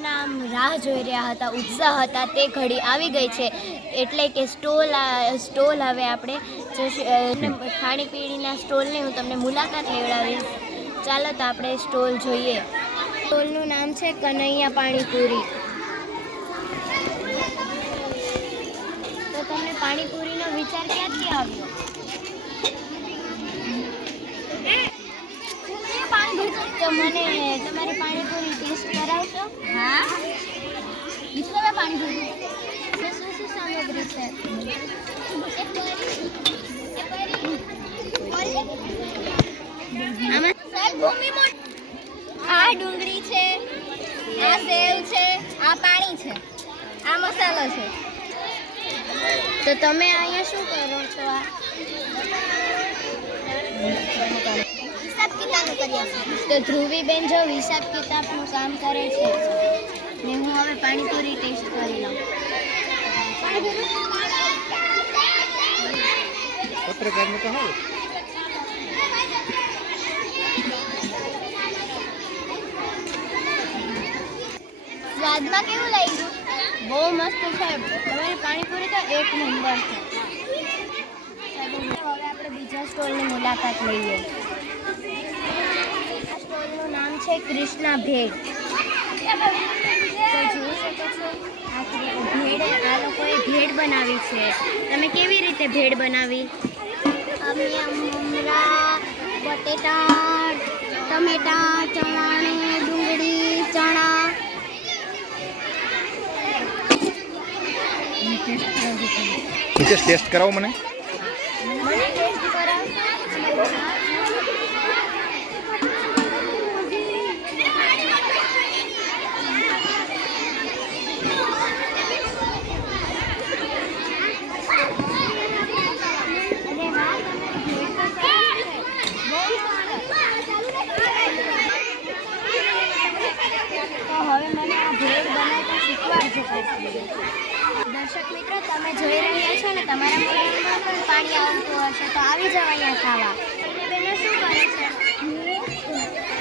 ભીડના આમ રાહ જોઈ રહ્યા હતા, ઉત્સાહ હતા, તે ઘડી આવી ગઈ છે. એટલે કે સ્ટોલ હવે આપણે ખાણીપીણીના સ્ટોલની હું તમને મુલાકાત લેવડાવીશ. ચાલો તો આપણે સ્ટોલ જોઈએ. સ્ટોલનું નામ છે કનૈયા પાણીપુરી. તો તમને પાણીપુરીનો વિચાર ક્યાંથી આવ્યો? તો મને તમારી પાણીપુરી ટેસ્ટ કરાવશો? હા, વિશ્વ પાણીપુરી શું શું સામગ્રી છે? આ ડુંગળી છે, આ સેવ છે, આ પાણી છે, આ મસાલો છે. તો તમે અહીંયા શું કરો છો? હિસાબ કિતાબ કરીએ છીએ. તો ધ્રુવીબેન જો હિસાબ કિતાબનું કામ કરે છે ને હું હવે પાણીપુરી ટેસ્ટ કરી લઉં. પત્રકારને કહો. સ્વાદમાં કેવું લાગ્યું? બહુ મસ્ત છે. તમારી પાણીપુરી તો એક નંબર છે. હવે આપણે બીજા સ્ટોલની મુલાકાત લઈએ. આ સ્ટોલનું નામ છે કૃષ્ણા ભેળ. તો જોઈ શકો છો આ લોકોએ ભેળ બનાવી છે. તમે કેવી રીતે ભેળ બનાવી? અમે મમરા, બટેટા, ટમેટા, ચવાણી, ડુંગળી, ચણા. ટેસ્ટ કરાવો મને. મને ટેસ્ટ કરાવશો? દર્શક મિત્રો, તમે જોઈ રહ્યા છો ને, તમારા મોઢામાં પણ પાણી આવતું હશે, તો આવી જાવ અહીંયા ખાવા. બેનો શું કરે છે?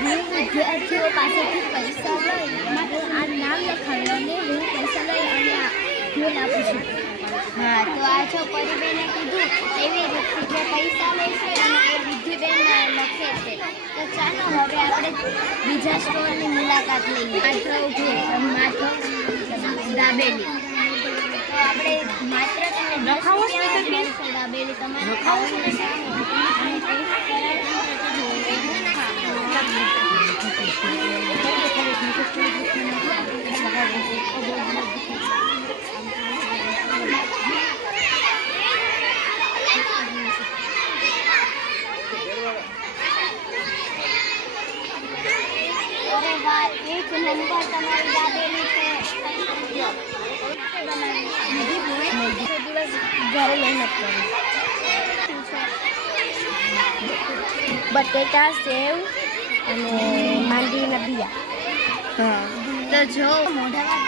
હું વિદ્યાર્થીઓ પાસેથી પૈસા લઈ આ નામ લખાવ્યું અને હું પૈસા લઈ અને ભેળ આપું છું. હા, તો આ જો પરીબેને કીધું એવી રીતે જે પૈસા લે છે અને એ વિધિબેન લખે છે. તો ચાલો હવે આપણે બીજા સ્ટોરની મુલાકાત લઈએ. માધવ દાબેલી. તો આપણે માત્ર તમને 10 રૂપિયા દાબેલી તમારે ખાવું છે. અરે વાહ, એક નંબર તમારી દાબેલી છે. દિવસ ઘરે મહેનત કરી. બટેટા, સેવ અને માંડવીના બિયા. હા, તો જો મોઢામાં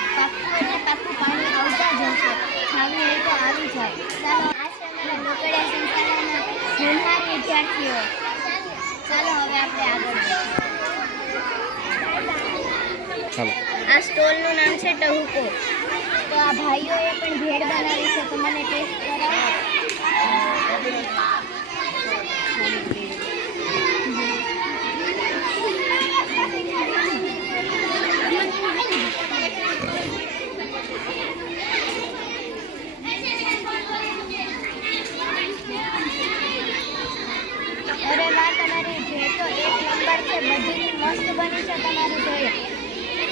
પાક્કું પાણી આવતા જ હશે. ખાવી હોય તો આવી જાય. ચાલો, આ છે અમારા લોકડિયા સંસ્થાના હોનહાર વિદ્યાર્થીઓ. ચાલો હવે આપણે આગળ જઈએ. આ સ્ટોલનું નામ છે ટહુકો. તો આ ભાઈઓએ પણ ભેળ બનાવી છે, તો મને ટેસ્ટ કરાવો. અરે વાહ, તમારી ભેળ તો એક નંબર છે. બધી મસ્ત બની છે તમારી ભેળ.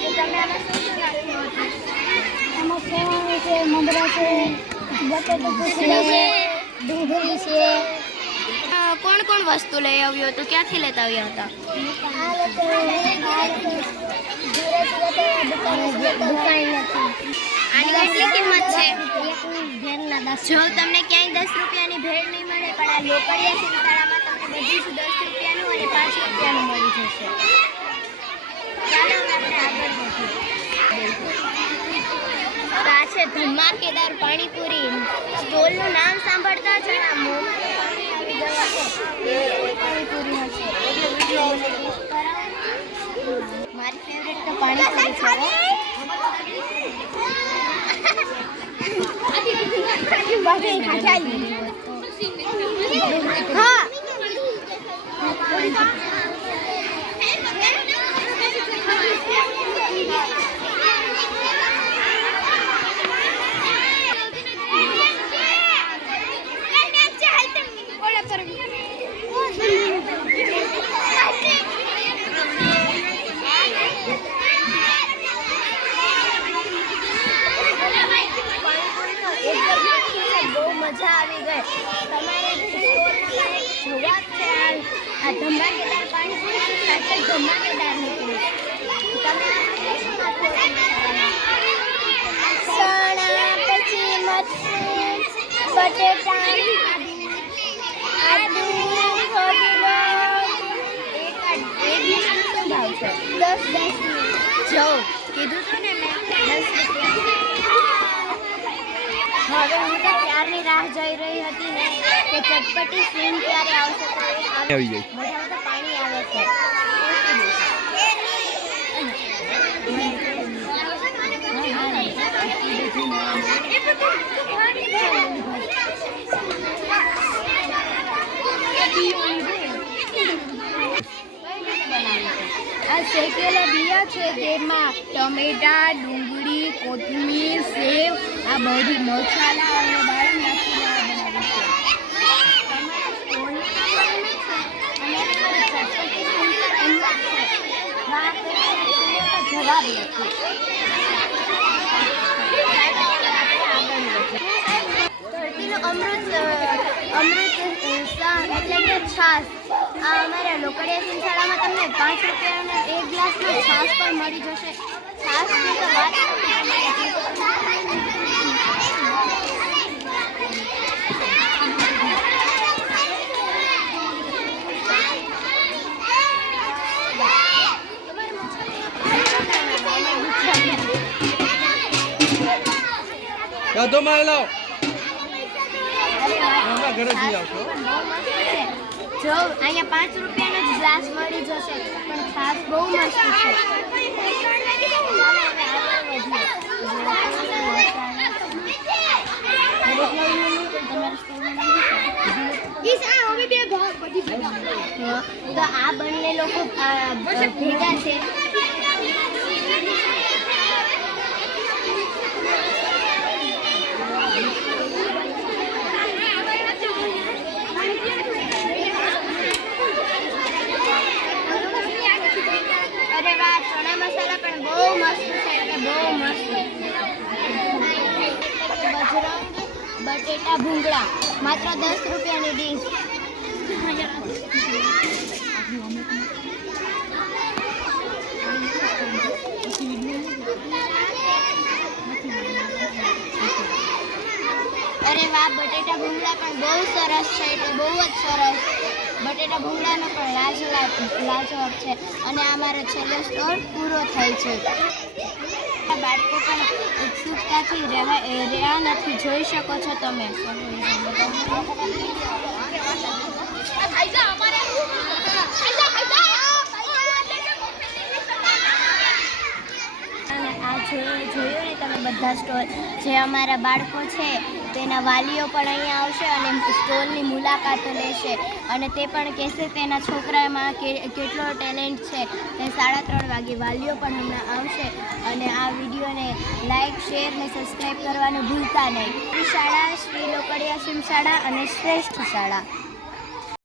તો તમે આમાં શું શું નાખ્યું હતું? એમાં સેવાણી છે, મમરા છે, બટેટું છે, ડુંગળી છે. કોણ કોણ વસ્તુ લઈ આવ્યું હતું? ક્યાંથી લેતા આવ્યા હતા? આ લોકો દુકાન નથી. આની કેટલી કિંમત છે? ભેળના 10. જો તમને ક્યાંય 10 રૂપિયાની ભેળ નહીં મળે, પણ આ લોકડિયા સિંગદાણામાં તમને બધી જ 10 રૂપિયાનું અને 5 રૂપિયાનું મળી જશે. ચાલો હવે આપણે આગળ વધીએ. તો આ છે ધમાકેદાર પાણીપુરી. સ્ટોલનું નામ સાંભળતા જ આ મોંમાં પાણી આવી ગયા છે. એવી પાણીપુરી હશે. એટલે વિડીયો મને ટેસ્ટ કરાવો. મારી ફેવરેટ તો પાણીપુરી છે. બાકી ખાચાલી હા મજા આવી ગઈ તમારે જોવા છે આ ધમાકેદાર પાણીપુરી સાથે ધમાકેદાર નીકળ્યું ચણા પછી મરચું બટેટા આદુ એક શું ભાવ છે 10 જો કીધું હતું ને મેં 10 રૂપિયા હવે હું તો ક્યારની રાહ જોઈ રહી હતી ને કે ચટપટી સીન ક્યારે આવશે તો એ આવી જાય મોઢામાં તો પાણી આવે છે આ શેકેલા બિયા છે તેમાં ટમેટા ડુંગળી કોથમીર સેવ આ બધી મસાલા અને દાળ નાખીને જવાબ નથી ધરતીનું અમૃત એટલે કે છાશ આ અમારા લોકડિયા સિંચાળામાં તમને 5 રૂપિયાનો એક ગ્લાસનો છાશ પણ મળી જશે છાશની તો વાત તો માં લાવ ઘરે જઈ આવશો જો અહીંયા 5 રૂપિયાનો જ ગ્લાસ મળી જશે પણ છાશ બહુ મસ્ત છે તો આ બંને લોકો ભેગા છે અરે વાહ ચણા મસાલા પણ બહુ મસ્ત છે એટલે બહુ મસ્ત બજરંગ બટેટા ભૂંગળા માત્ર 10 રૂપિયાની ડીશ અરે વાહ બટેટા ભૂંગળા પણ બહુ સરસ છે એટલે બહુ જ સરસ બટેટા ભૂંગળાનો પણ લાજવાબ છે અને આ મારો છેલ્લો સ્ટોર પૂરો થાય છે બાળકો પણ ઉત્સુકતાથી રહ્યા નથી જોઈ શકો છો તમે અને આ જોયું ને તમે બધા સ્ટોલ જે અમારા બાળકો છે તેના વાલીઓ પણ અહીંયા આવશે અને સ્ટોલની મુલાકાત લેશે અને તે પણ કહેશે તેના છોકરામાં કેટલો ટેલેન્ટ છે તે 3:30 વાગે વાલીઓ પણ હમણાં આવશે અને આ વિડીયોને લાઇક શેર ને સબસ્ક્રાઈબ કરવાનું ભૂલતા નહીં શાળા શ્રી લોકડિયા સિંહ શાળા અને શ્રેષ્ઠ શાળા